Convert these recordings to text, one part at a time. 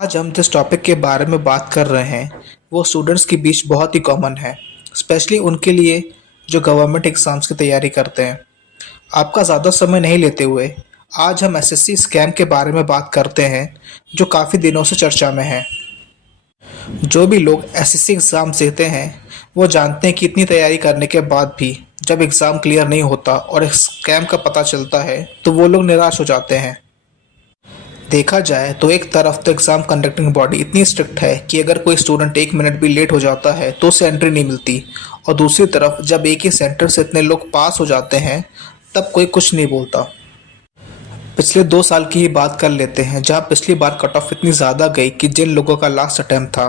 आज हम जिस टॉपिक के बारे में बात कर रहे हैं वो स्टूडेंट्स के बीच बहुत ही कॉमन है, स्पेशली उनके लिए जो गवर्नमेंट एग्ज़ाम्स की तैयारी करते हैं। आपका ज़्यादा समय नहीं लेते हुए आज हम एसएससी स्कैम के बारे में बात करते हैं जो काफ़ी दिनों से चर्चा में है। जो भी लोग एसएससी एग्ज़ाम देते हैं वो जानते हैं कि इतनी तैयारी करने के बाद भी जब एग्ज़ाम क्लियर नहीं होता और एक स्कैम का पता चलता है तो वो लोग निराश हो जाते हैं। देखा जाए तो एक तरफ तो एग्ज़ाम कंडक्टिंग बॉडी इतनी स्ट्रिक्ट है कि अगर कोई स्टूडेंट 1 मिनट भी लेट हो जाता है तो उसे एंट्री नहीं मिलती, और दूसरी तरफ जब एक ही सेंटर से इतने लोग पास हो जाते हैं तब कोई कुछ नहीं बोलता। पिछले 2 साल की ही बात कर लेते हैं, जहां पिछली बार कट ऑफ इतनी ज़्यादा गई कि जिन लोगों का लास्ट अटैम्प्ट था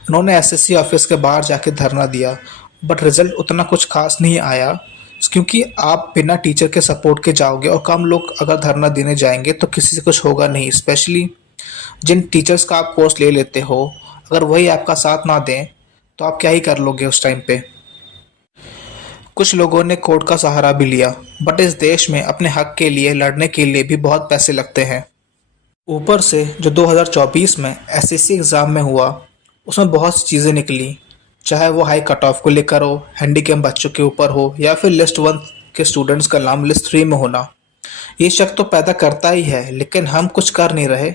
उन्होंने एसएससी ऑफिस के बाहर जाके धरना दिया, बट रिजल्ट उतना कुछ खास नहीं आया, क्योंकि आप बिना टीचर के सपोर्ट के जाओगे और कम लोग अगर धरना देने जाएंगे तो किसी से कुछ होगा नहीं। स्पेशली जिन टीचर्स का आप कोर्स ले लेते हो, अगर वही आपका साथ ना दें तो आप क्या ही कर लोगे उस टाइम पे। कुछ लोगों ने कोर्ट का सहारा भी लिया, बट इस देश में अपने हक के लिए लड़ने के लिए भी बहुत पैसे लगते हैं। ऊपर से जो 2024 में एसएससी एग्ज़ाम में हुआ उसमें बहुत सी चीज़ें निकली, चाहे वो हाई कट ऑफ को लेकर हो, हैंडीकैप बच्चों के ऊपर हो, या फिर लिस्ट 1 के स्टूडेंट्स का नाम लिस्ट 3 में होना। ये शक तो पैदा करता ही है, लेकिन हम कुछ कर नहीं रहे,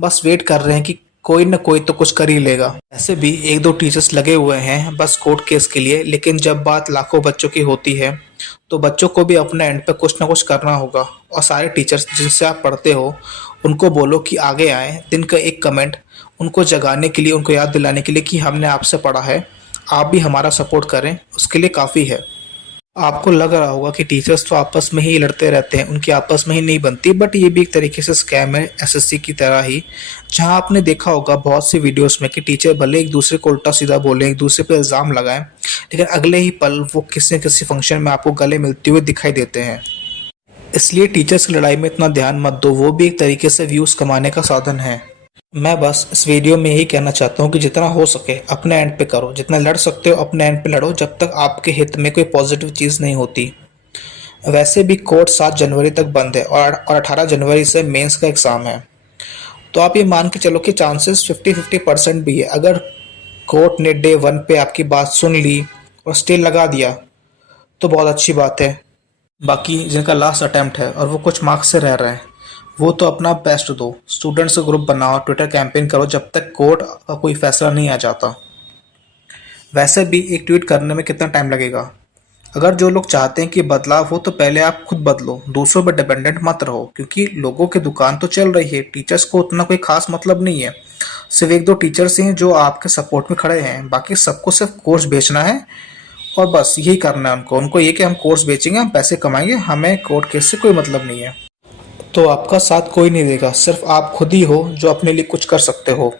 बस वेट कर रहे हैं कि कोई न कोई तो कुछ कर ही लेगा। ऐसे भी 1-2 टीचर्स लगे हुए हैं बस कोर्ट केस के लिए, लेकिन जब बात लाखों बच्चों की होती है तो बच्चों को भी अपने एंड पे कुछ ना कुछ करना होगा। और सारे टीचर्स जिनसे आप पढ़ते हो उनको बोलो कि आगे आएँ, दिन का एक कमेंट उनको जगाने के लिए, उनको याद दिलाने के लिए कि हमने आपसे पढ़ा है, आप भी हमारा सपोर्ट करें, उसके लिए काफ़ी है। आपको लग रहा होगा कि टीचर्स तो आपस में ही लड़ते रहते हैं, उनकी आपस में ही नहीं बनती, बट ये भी एक तरीके से स्कैम है एसएससी की तरह ही, जहां आपने देखा होगा बहुत सी वीडियोस में कि टीचर भले एक दूसरे को उल्टा सीधा बोले, एक दूसरे पे इल्ज़ाम लगाएं, लेकिन अगले ही पल वो किसी न किसी फंक्शन में आपको गले मिलते हुए दिखाई देते हैं। इसलिए टीचर्स की लड़ाई में इतना ध्यान मत दो, वो भी एक तरीके से व्यूज़ कमाने का साधन है। मैं बस इस वीडियो में यही कहना चाहता हूँ कि जितना हो सके अपने एंड पे करो, जितना लड़ सकते हो अपने एंड पे लड़ो, जब तक आपके हित में कोई पॉजिटिव चीज़ नहीं होती। वैसे भी कोर्ट 7 जनवरी तक बंद है और 18 जनवरी से मेंस का एग्ज़ाम है, तो आप ये मान के चलो कि चांसेस 50-50% भी है। अगर कोर्ट ने डे 1 पे आपकी बात सुन ली और स्टे लगा दिया तो बहुत अच्छी बात है। बाकी जिनका लास्ट अटेम्प्ट है और वो कुछ मार्क्स से रह रहे हैं, वो तो अपना बेस्ट दो, स्टूडेंट्स का ग्रुप बनाओ, ट्विटर कैंपेन करो जब तक कोर्ट का कोई फैसला नहीं आ जाता। वैसे भी एक ट्वीट करने में कितना टाइम लगेगा। अगर जो लोग चाहते हैं कि बदलाव हो तो पहले आप खुद बदलो, दूसरों पर डिपेंडेंट मत रहो, क्योंकि लोगों की दुकान तो चल रही है, टीचर्स को उतना कोई खास मतलब नहीं है। सिर्फ 1-2 टीचर्स ही हैं जो आपके सपोर्ट में खड़े हैं, बाकी सबको सिर्फ कोर्स बेचना है और बस यही करना है उनको। उनको ये कि हम कोर्स बेचेंगे, हम पैसे कमाएंगे, हमें कोर्ट केस से कोई मतलब नहीं है। तो आपका साथ कोई नहीं देगा, सिर्फ आप खुद ही हो जो अपने लिए कुछ कर सकते हो।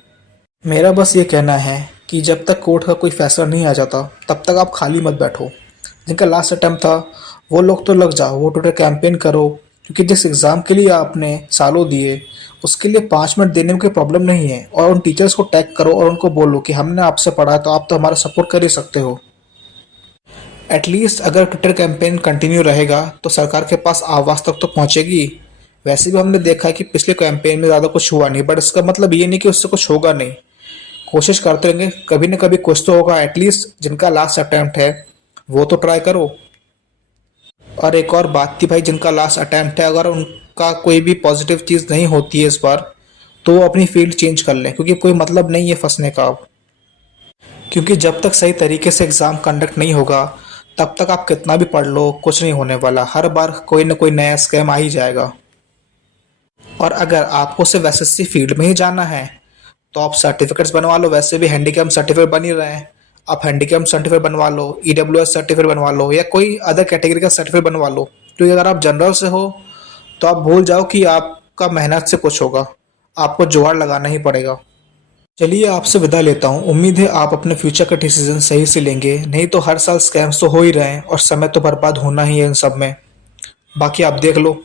मेरा बस ये कहना है कि जब तक कोर्ट का कोई फैसला नहीं आ जाता तब तक आप खाली मत बैठो। जिनका लास्ट अटेम्प्ट था वो लोग तो लग जाओ, वो ट्विटर कैंपेन करो, क्योंकि जिस एग्ज़ाम के लिए आपने सालों दिए उसके लिए 5 मिनट देने में कोई प्रॉब्लम नहीं है। और उन टीचर्स को टैग करो और उनको बोलो कि हमने आपसे पढ़ा है तो आप तो हमारा सपोर्ट कर ही सकते हो। एटलीस्ट अगर ट्विटर कैंपेन कंटिन्यू रहेगा तो सरकार के पास आवाज़ तक तो पहुंचेगी। वैसे भी हमने देखा है कि पिछले कैंपेन में ज़्यादा कुछ हुआ नहीं, बट इसका मतलब ये नहीं कि उससे कुछ होगा नहीं। कोशिश करते रहेंगे, कभी न कभी कुछ तो होगा। एटलीस्ट जिनका लास्ट अटेम्प्ट है वो तो ट्राई करो। और एक और बात थी भाई, जिनका लास्ट अटेम्प्ट है अगर उनका कोई भी पॉजिटिव चीज़ नहीं होती है इस बार तो वो अपनी फील्ड चेंज कर लें, क्योंकि कोई मतलब नहीं है फंसने का अब। क्योंकि जब तक सही तरीके से एग्ज़ाम कंडक्ट नहीं होगा तब तक आप कितना भी पढ़ लो कुछ नहीं होने वाला, हर बार कोई ना कोई नया स्कैम आ ही जाएगा। और अगर आपको सिर्फ एसएससी फील्ड में ही जाना है तो आप सर्टिफिकेट्स बनवा लो, वैसे भी हैंडीकैप सर्टिफिकेट बन ही रहे हैं, आप हैंडीकैप सर्टिफिकेट बनवा लो, ईडब्ल्यूएस सर्टिफिकेट बनवा लो, या कोई अदर कैटेगरी का सर्टिफिकेट बनवा लो। क्योंकि अगर आप जनरल से हो तो आप भूल जाओ कि आपका मेहनत से कुछ होगा, आपको जुगाड़ लगाना ही पड़ेगा। चलिए आपसे विदा लेता हूँ, उम्मीद है आप अपने फ्यूचर का डिसीजन सही से लेंगे, नहीं तो हर साल स्कैम्स तो हो ही रहे हैं और समय तो बर्बाद होना ही है इन सब में। बाकी आप देख लो।